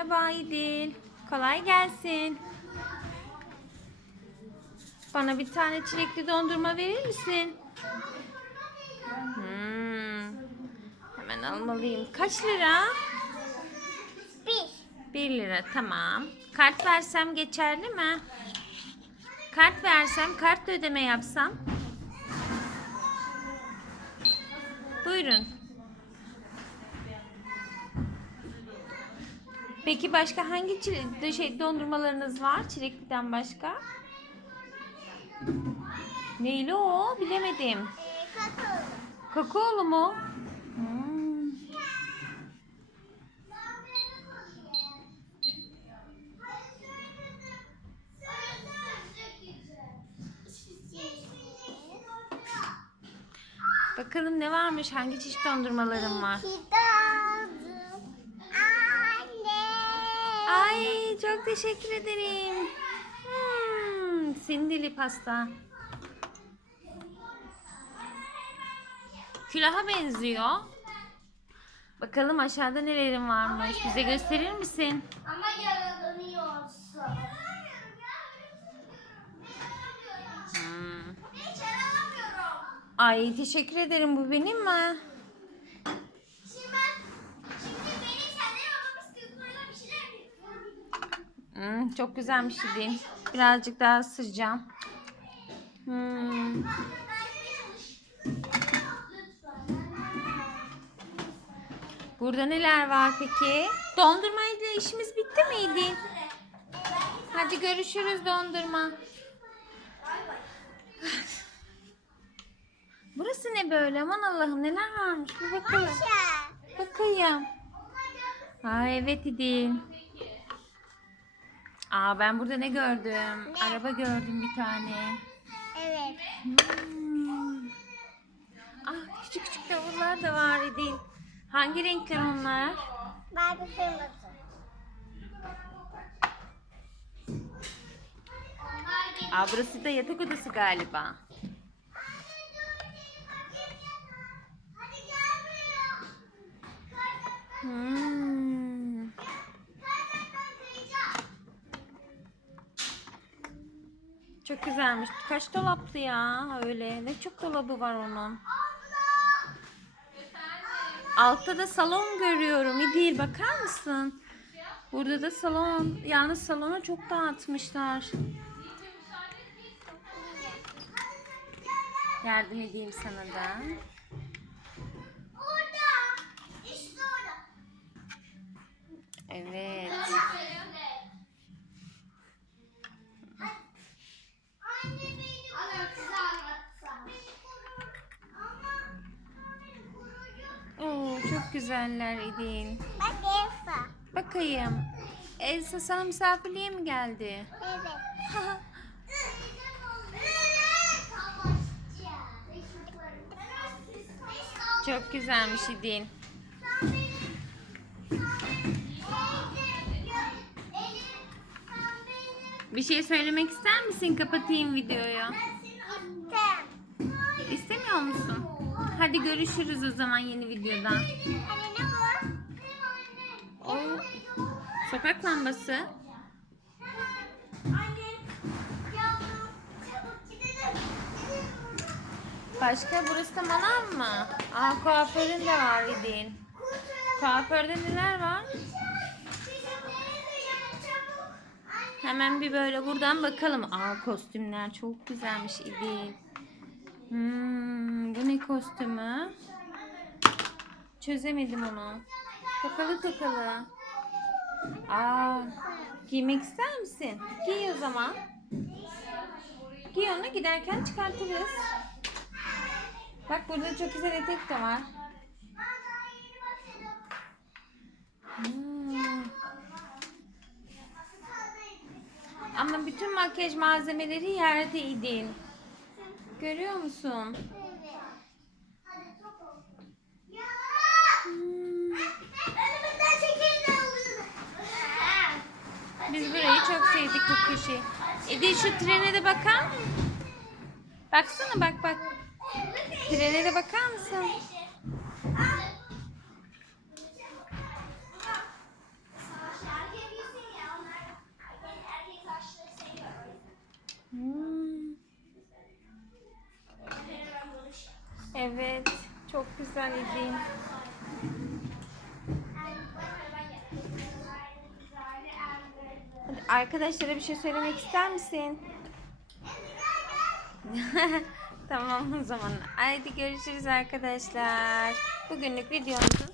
Merhaba İdil. Kolay gelsin. Bana bir tane çilekli dondurma verir misin? Hmm. Hemen almalıyım. Kaç lira? Bir. 1 lira tamam. Kart versem geçerli mi? Kart versem kartla ödeme yapsam. Buyurun. Peki başka hangi çile- şey, dondurmalarınız var çilekliden başka? Neyli o? Bilemedim. Kakao. Kakaolu mu? Hmm. Bakalım ne varmış? Hangi çeşit dondurmalarım var? Ay çok teşekkür ederim. Hmm, sindili pasta. Külaha benziyor. Bakalım aşağıda nelerin varmış. Bize gösterir misin? Ama yaralanıyorsun. Hmm. Ay teşekkür ederim. Bu benim mi? Hmm, çok güzelmiş Idin. Birazcık daha ısıracağım. Hmm. Burada neler var peki? Dondurma ile işimiz bitti miydi? Hadi görüşürüz dondurma. Burası ne böyle? Aman Allah'ım neler varmış? Bir bakalım. Bakayım. Aa evet İdin. Aa ben burada ne gördüm? Araba gördüm bir tane. Evet. Hmm. Ah küçük küçük davullar da var İdil. Hangi renkler onlar? Mavi kırmızı. Aa burası da yatak odası galiba. Hmm. Çok güzelmiş. Kaç dolaplı ya öyle. Ne çok dolabı var onun. Altta da salon görüyorum. İdil bakar mısın? Burada da salon. Yalnız salona çok dağıtmışlar. Yardım edeyim sana da. Orada. İşte orada. Evet. Güzeller İdil. Bak Elsa. Bakayım. Elsa sana misafirliğe mi geldi? Evet. Çok güzelmiş İdil. Bir şey söylemek ister misin? Kapatayım videoyu. İstemiyor musun? Hadi görüşürüz o zaman yeni videoda. O sokak lambası. Başka burası da manav mı? Aa kuaförün de var İdil. Kuaförde neler var? Hemen bir böyle buradan bakalım. Aa kostümler çok güzelmiş İdil. Hmm, bu ne kostümü? Çözemedim onu. Takalı takalı. Aa, giymek ister misin? Giy o zaman. Giy onu giderken çıkartırız. Bak burada çok güzel etek de var. Hmm. Ama bütün makyaj malzemeleri yerde İdil. Görüyor musun? Hmm. Biz burayı çok sevdik bu köşeyi. Edil şu trene de bakar mısın? Baksana bak bak. Trene de bakar mısın? Evet. Çok güzel. Hadi arkadaşlara bir şey söylemek ister misin? tamam o zaman. Haydi görüşürüz arkadaşlar. Bugünlük videomuzun